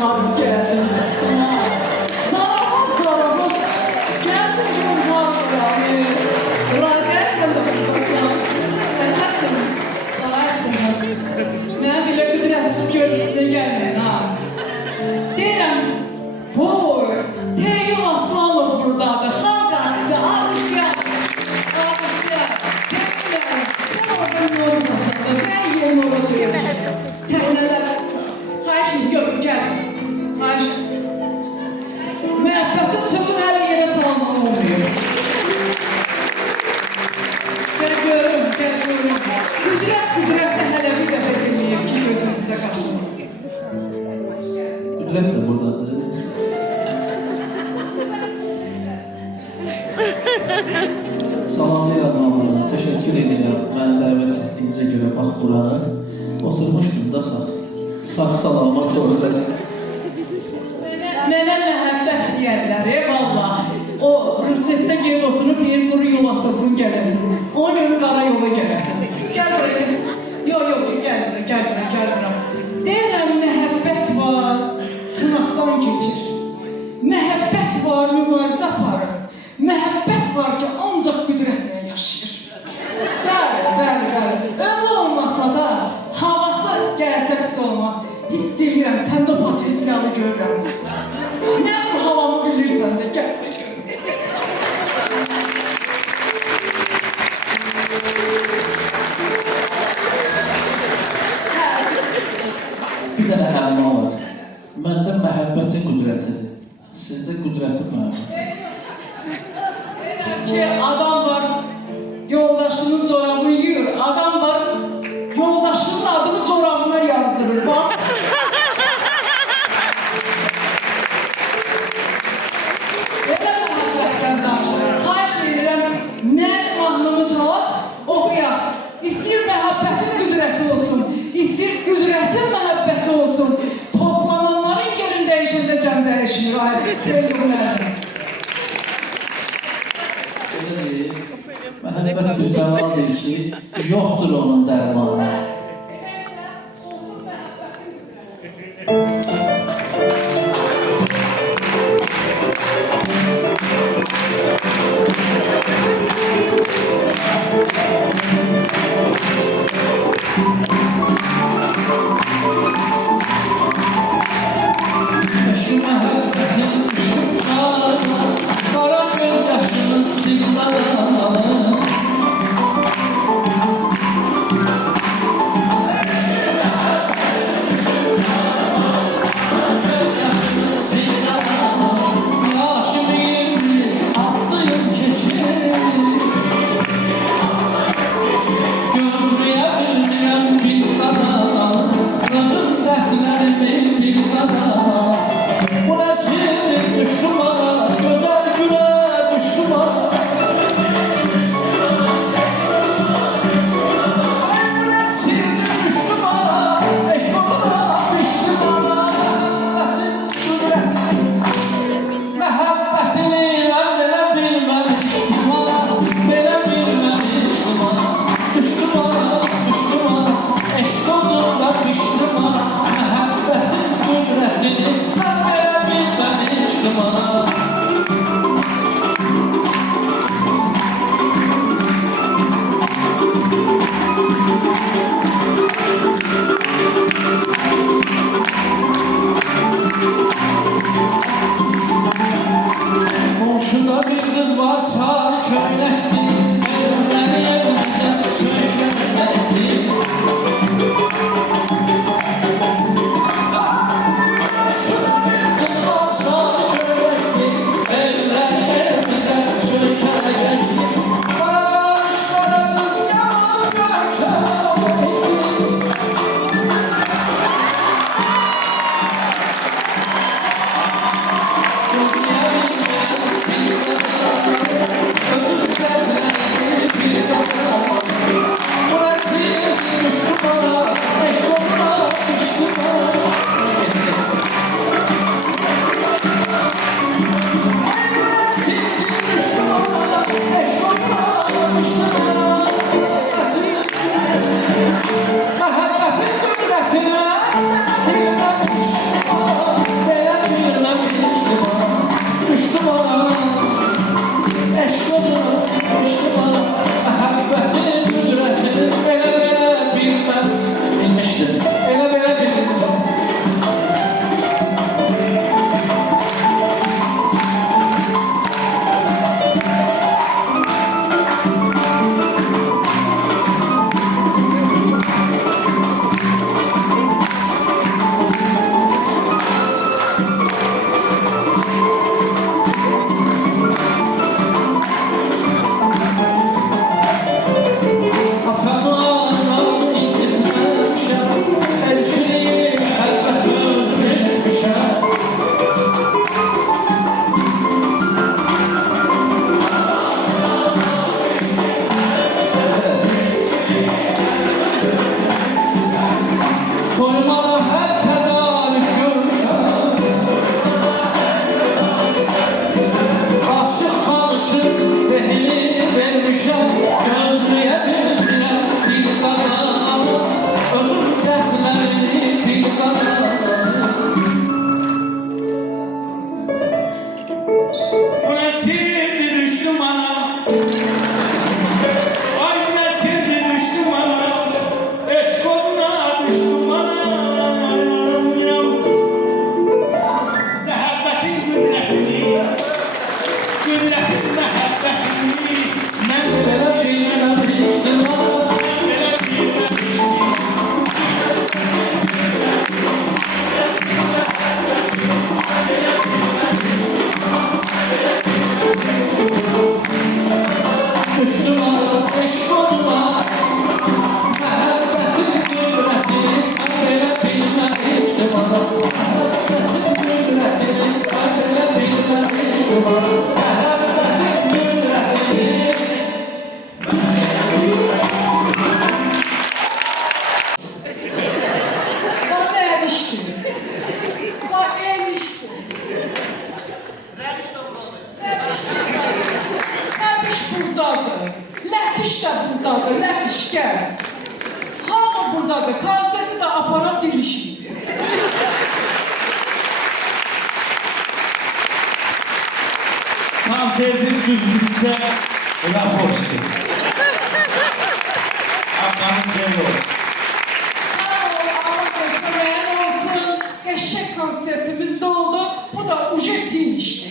varım geldim çıktım ha. Salamat geldim yorulmam yani. Buraya gelsen de bakmasan. Nefesiniz, dalarsınız. Ben bile güdürensiz görüntüsüne gelmeyin ha. Deyirəm, boy, Teyyum Aslanov buradadır. Xalq artisti, almışlayalım. Teyyum, sen oradan ne olmasın da, sen yerin olacaq. Səhnələr, xayışın, yox, gəl. Xayışın. Məhəbbətin sözün hələ yerə salanmalı olmuyor. Gəl görüm, gəl görüm. Qüdrət də hələ bir dəfə dinləyib ki, gözün sizə qarşılayın. Qüdrət də buradadır. Salamlayıram hamını, təşəkkür edirəm. Məni dəvət etdiyinizə görə bax bura. Oturmuşdum da sağ-salamat orada. Mənə məhəbbət deyərlər, valla. O rusetdə gelib oturub deyir, quru yol açasın gələsin. Ona görə qara yola gələsin. Gəl buraya. Yox, gəl bura. Deyirəm, məhəbbət var, sınaqdan keçir. Məhəbbət var, mübarizə aparır. Məhəbbət var ki, ancaq qüdrətlə yaşayır. Bəli. Öz olmasa da, havası gəlsə pis olmaz. Hiss edirəm, səndə o potensiyalı görürəm. Mən bu havamı bilirsən də, gəl buraya. Bir dənə əmma var. Məndə məhəbbətin qüdrətidir. Sizdə qüdrətin məhəbbəti. Deyirəm ki, adam var, yoldaşının corabını yuyur. Adam var, yoldaşının adını corabına yazdırır. Bax. Elə məhəbbətdən danışır. Xahiş edirəm, mən mahnımı çalaq, oxuyaq. İstəyir məhəbbətin qüdrəti olsun, istəyir qüdrətin məhəbbəti olsun. Toplananların yerin dəyişəndə cəm dəyişmir, ayrı. Teyyumlər. Məhəbbət bir dərmandır ki, yoxdur onun dərmanı. Eşki məhəbbətin şübçana, qara göz yaşının sildalanı. da buradadır, Lətişkər. Hamı buradadır, konserti də aparan dilişiydi. Konsertin sürprizə rapor istəyir. Haqqanın sevgi olsun. Sağ ol, Allah köməyin olsun. Qəşəng konsertimiz də oldu. Bu da uje finişdi.